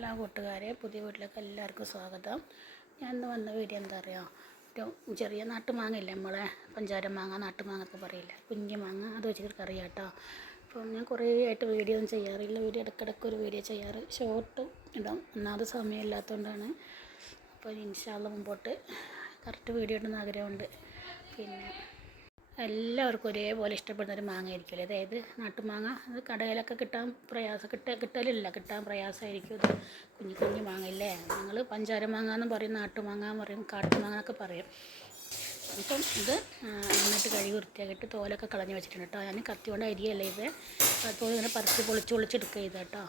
എല്ലാ കൂട്ടുകാരെ പുതിയ വീട്ടിലേക്ക് എല്ലാവർക്കും സ്വാഗതം. ഞാൻ ഇന്ന് വന്ന വീഡിയോ എന്താ പറയുക, ഒരു ചെറിയ നാട്ടുമാങ്ങയില്ലേ, നമ്മളെ പഞ്ചാര മാങ്ങ നാട്ടുമാങ്ങ ഒക്കെ പറയില്ല, കുഞ്ഞു മാങ്ങ, അത് വെച്ചിട്ട് കറി കേട്ടോ. അപ്പം ഞാൻ കുറേ ആയിട്ട് വീഡിയോ ഒന്നും ചെയ്യാറില്ല. വീഡിയോ ഇടയ്ക്കിടയ്ക്ക് ഒരു വീഡിയോ ചെയ്യാറ്, ഷോർട്ട് ഇടാം, ഒന്നാമത് സമയമില്ലാത്തതുകൊണ്ടാണ്. അപ്പോൾ ഇൻഷാ അല്ലാഹ് മുമ്പോട്ട് കറക്റ്റ് വീഡിയോ ഇടുന്ന ആഗ്രഹമുണ്ട്. പിന്നെ എല്ലാവർക്കും ഒരേപോലെ ഇഷ്ടപ്പെടുന്ന ഒരു മാങ്ങ ആയിരിക്കുമല്ലോ, അതായത് നാട്ടുമാങ്ങ. അത് കടയിലൊക്കെ കിട്ടാൻ കിട്ടാൻ പ്രയാസമായിരിക്കും. ഇത് കുഞ്ഞു കുഞ്ഞു മാങ്ങയില്ലേ, ഞങ്ങൾ പഞ്ചാര മാങ്ങ എന്ന് പറയും, നാട്ടുമാങ്ങ പറയും, കാട്ടുമാങ്ങ എന്നൊക്കെ പറയും. അപ്പം ഇത് നന്നായിട്ട് കഴുകി വൃത്തിയാക്കിയിട്ട് തോലൊക്കെ കളഞ്ഞ് വെച്ചിട്ടുണ്ട് കേട്ടോ. ഞാൻ കത്തി കൊണ്ട് അരിയല്ലേ ഇത്, തോല് ഇങ്ങനെ പറിച്ച് പൊളിച്ചെടുക്കുക ചെയ്ത് കേട്ടോ.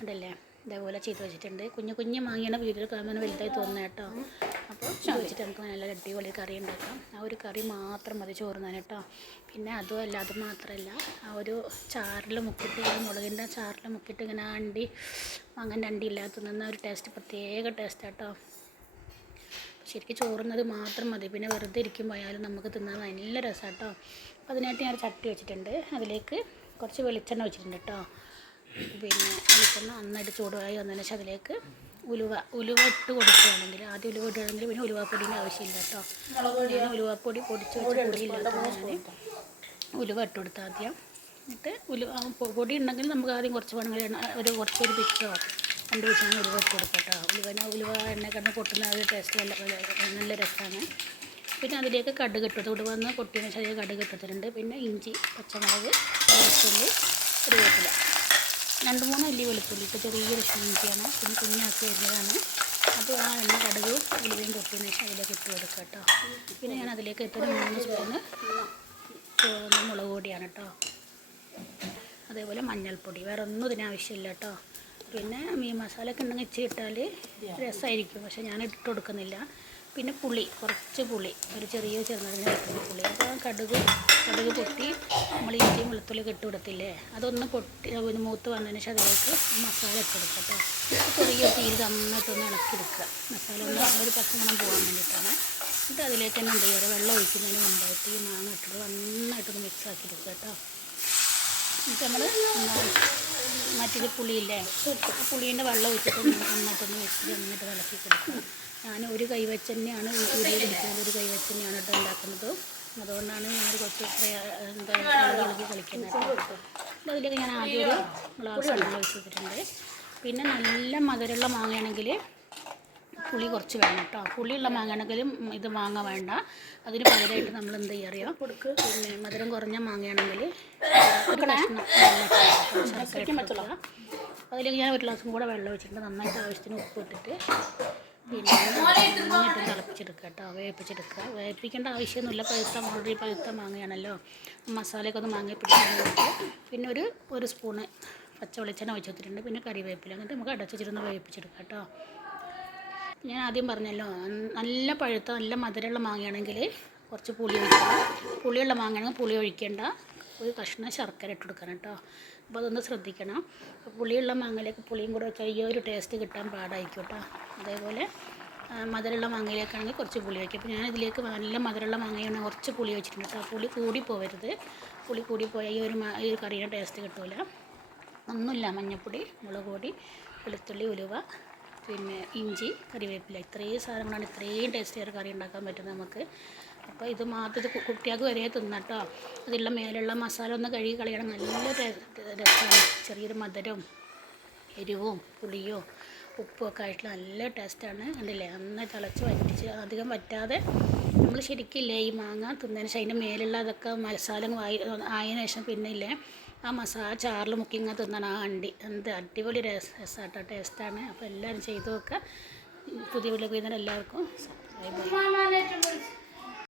അതല്ലേ ഇതേപോലെ ചെയ്ത് വെച്ചിട്ടുണ്ട്. കുഞ്ഞു കുഞ്ഞു മാങ്ങയാണ് വീട്ടിൽ കാണുമ്പോൾ വലുതായി തോന്നുന്നത് കേട്ടോ. അപ്പോൾ ഇത് വെച്ചിട്ട് നമുക്ക് നല്ല അടിപൊളി കറി ഉണ്ടാക്കാം. ആ ഒരു കറി മാത്രം മതി ചോറുന്നാൻ കേട്ടോ. പിന്നെ അതുമല്ല, അത് മാത്രമല്ല, ആ ഒരു ചാറിൽ മുക്കിയിട്ട്, മുളകിൻ്റെ ചാറിൽ മുക്കിയിട്ട് ഇങ്ങനെ മാങ്ങൻ്റെ അണ്ടി ഇല്ലാത്ത തിന്നുന്ന ഒരു ടേസ്റ്റ്, പ്രത്യേക ടേസ്റ്റ് കേട്ടോ. ശരിക്കും ചോറുന്നത് മാത്രം മതി, പിന്നെ വെറുതെ ഇരിക്കുമ്പോൾ ആയാലും നമുക്ക് തിന്നാൻ നല്ല രസം കേട്ടോ. അപ്പോൾ അതിനായിട്ട് ഞാൻ ചട്ടി വെച്ചിട്ടുണ്ട്, അതിലേക്ക് കുറച്ച് വെളിച്ചെണ്ണ വെച്ചിട്ടുണ്ട് കേട്ടോ. പിന്നെ വെളിച്ചെണ്ണ നന്നായിട്ട് ചൂടായി വന്നതിന് ശേഷം അതിലേക്ക് ഉലുവ ഇട്ട് കൊടുക്കുകയാണെങ്കിൽ, ആദ്യം ഉലുവ ഇടുകയാണെങ്കിൽ പിന്നെ ഉലുവാപ്പൊടീൻ്റെ ആവശ്യമില്ല കേട്ടോ. ഞാൻ ഉലുവാപ്പൊടി പൊടിച്ച് വെച്ച് പൊടിയില്ലാത്തത് ഞാൻ ഉലുവ ഇട്ട് കൊടുത്ത് ആദ്യം. എന്നിട്ട് പൊടി ഉണ്ടെങ്കിൽ നമുക്ക് ആദ്യം കുറച്ച് വേണമെങ്കിൽ കുറച്ചൊരു പിച്ചോ 2 പിച്ചാണ് ഉലുവ ഇട്ട് കൊടുക്കുക കേട്ടോ. ഉലുവ എണ്ണ പൊട്ടുന്ന ഒരു ടേസ്റ്റ് നല്ല രസമാണ്. പിന്നെ അതിലേക്ക് കടുക് ഇട്ടത് ഉടുവന്ന് പൊട്ടിയതിന് ശേഷം കടുക് ഇട്ടിട്ടുണ്ട്. പിന്നെ ഇഞ്ചി, പച്ചമുളക്, വെളുത്തുള്ളി, കറിവേപ്പില, 2-3 അല്ലി വെളുത്തുള്ളി ഇട്ട് ചെറിയൊരു ഇഞ്ചിയാണ്, പിന്നെ കുഞ്ഞാക്കി വരുന്നതാണ്. അത് ആ എണ്ണ കടുക് ഉലുവയും പൊട്ടിയതിന് ശേഷം അതിലേക്ക് ഇട്ട് കൊടുക്കുക കേട്ടോ. പിന്നെ ഞാൻ അതിലേക്ക് ഇട്ടൊരു 3 സ്പൂണ് മുളക് പൊടിയാണ് കേട്ടോ. അതേപോലെ മഞ്ഞൾപ്പൊടി, വേറെ ഒന്നും ഇതിനാവശ്യമില്ല കേട്ടോ. പിന്നെ മീൻ മസാല ഒക്കെ ഉണ്ടെങ്കിൽ ഇച്ചിരി ഇട്ടാൽ രസമായിരിക്കും, പക്ഷേ ഞാൻ ഇട്ട് കൊടുക്കുന്നില്ല. പിന്നെ കുറച്ച് പുളി, ഒരു ചെറുനാരങ്ങ വെക്കുന്ന പുളി. അപ്പോൾ കടുക് പൊട്ടി നമ്മൾ ഇഞ്ചിയും വെളുത്തുള്ളിയൊക്കെ ഇട്ട് കൊടുത്തില്ലേ, അതൊന്ന് മൂത്ത് വന്നതിന് ശേഷം അതിലേക്ക് മസാല ഇട്ട് കൊടുക്കുക കേട്ടോ. ചെറിയ തീയിൽ നന്നായിട്ടൊന്ന് ഇളക്കിയെടുക്കുക, മസാല ഒന്ന് ഒരു പച്ചമണം പോകാൻ വേണ്ടിയിട്ടാണ്. എന്നിട്ട് അതിലേക്ക് തന്നെ എന്ത് ചെയ്യുക, വെള്ളം ഒഴിക്കുന്നതിന് മുമ്പായിട്ട് ഈ മാങ്ങ ഇട്ടിട്ട് നന്നായിട്ടൊന്ന് മിക്സ് ആക്കിയെടുക്കുക കേട്ടോ. എന്നിട്ട് നമ്മൾ മറ്റൊരു പുളിയില്ലേ, ആ പുളീൻ്റെ വെള്ളം ഒഴിച്ചിട്ട് നന്നായിട്ടൊന്ന് വെച്ച് നന്നായിട്ട് ഇളക്കി കൊടുക്കുക. ഞാൻ ഒരു കൈ വെച്ച് തന്നെയാണ് വീഡിയോ പിടിക്കുന്നത്, ഒരു കൈ വെച്ച് തന്നെയാണ് കേട്ടോ ഉണ്ടാക്കുന്നത്. അതുകൊണ്ടാണ് ഞാൻ കുറച്ച് ഇളകി കളിക്കുന്നത്. അതിലേക്ക് ഞാൻ ആദ്യം ഒരു ഗ്ലാസ് വെള്ളം ഒഴിച്ച് വെച്ചിട്ടുണ്ട്. പിന്നെ നല്ല മധുരമുള്ള മാങ്ങയാണെങ്കിൽ പുളി കുറച്ച് വേണം കേട്ടോ. പുളിയുള്ള മാങ്ങയാണെങ്കിലും ഇത് മാങ്ങ വേണ്ട, അതിന് പകരമായിട്ട് നമ്മൾ എന്ത് ചെയ്യുക അറിയാം, പിന്നെ മധുരം കുറഞ്ഞ മാങ്ങയാണെങ്കിൽ ഒരു കഷ്ണം അതിലേക്ക് ഞാൻ ഒരു ഗ്ലാസും കൂടെ വെള്ളം ഒഴിച്ചിട്ടുണ്ട്. നന്നായിട്ട് ആവശ്യത്തിന് ഉപ്പ് ഇട്ടിട്ട് പിന്നെ നന്നായിട്ട് തിളപ്പിച്ചെടുക്കുക കേട്ടോ, വേവിപ്പിക്കേണ്ട ആവശ്യമൊന്നുമില്ല. ഓൾറെഡി പഴുത്ത മാങ്ങയാണല്ലോ, മസാലയൊക്കെ ഒന്ന് മാങ്ങ പിടിക്കാൻ വേണ്ടിയിട്ട്. പിന്നെ ഒരു സ്പൂണ് പച്ച വെളിച്ചെണ്ണ ഒഴിച്ച് വെച്ചിട്ടുണ്ട്. പിന്നെ കറിവേപ്പില, എന്നിട്ട് നമുക്ക് അടച്ചിരുന്ന് വേവിപ്പിച്ചെടുക്കാം കേട്ടോ. ഞാൻ ആദ്യം പറഞ്ഞല്ലോ, നല്ല പഴുത്ത നല്ല മധുരമുള്ള മാങ്ങയാണെങ്കിൽ കുറച്ച് പുളി ഒഴിക്കണം, പുളിയുള്ള മാങ്ങയാണെങ്കിൽ പുളി ഒഴിക്കേണ്ട, ഒരു കഷ്ണം ശർക്കര ഇട്ട് കൊടുക്കണം കേട്ടോ. അപ്പോൾ അതൊന്ന് ശ്രദ്ധിക്കണം. പുളിയുള്ള മാങ്ങയിലേക്ക് പുളിയും കൂടെ വെച്ചാൽ ഈ ഒരു ടേസ്റ്റ് കിട്ടാൻ പാടായിരിക്കും കേട്ടോ. അതേപോലെ മധുരമുള്ള മാങ്ങയിലേക്കാണെങ്കിൽ കുറച്ച് പുളി വയ്ക്കും. അപ്പോൾ ഞാനിതിലേക്ക് നല്ല മധുരമുള്ള മാങ്ങയാണ് കുറച്ച് പുളി വെച്ചിട്ടുണ്ട് കേട്ടോ. പുളി കൂടി പോകരുത്, പുളി കൂടിപ്പോയാൽ ഈ ഒരു കറിയുടെ ടേസ്റ്റ് കിട്ടില്ല. ഒന്നുമില്ല, മഞ്ഞൾപ്പൊടി, മുളക് പൊടി, വെളുത്തുള്ളി, ഉലുവ, പിന്നെ ഇഞ്ചി, കറിവേപ്പില, ഇത്രയും സാധനങ്ങളാണ് ഇത്രയും ടേസ്റ്റിയായ കറി ഉണ്ടാക്കാൻ പറ്റുന്നത് നമുക്ക്. അപ്പോൾ ഇത് മാത്രം കുട്ടികൾക്ക് വരെ തിന്നട്ടോ. അതിലുള്ള മേലുള്ള മസാല ഒന്ന് കഴുകി കളയണം, നല്ല രസമാണ്. ചെറിയൊരു മധുരവും എരിവും പുളിയോ ഉപ്പും ഒക്കെ ആയിട്ടുള്ള നല്ല ടേസ്റ്റാണ്. കണ്ടില്ലേ, നന്നായി തിളച്ച് വറ്റിച്ച്, അധികം വറ്റാതെ നമ്മൾ ശരിക്കില്ലേ ഈ മാങ്ങ തിന്നതിന് ശേഷം അതിൻ്റെ മേലുള്ള അതൊക്കെ മസാല ആയതിനു ശേഷം പിന്നെ ഇല്ലേ ആ ചാറിൽ മുക്കി ഇങ്ങനെ തിന്നണം ആ അണ്ടി. എന്ത് അടിപൊളി രസമാട്ടോ, ടേസ്റ്റാണ്. അപ്പോൾ എല്ലാവരും ചെയ്ത് നോക്കുക. പുതിയ വീട്ടിലേക്ക് വരുന്ന എല്ലാവർക്കും ബൈ ബൈ.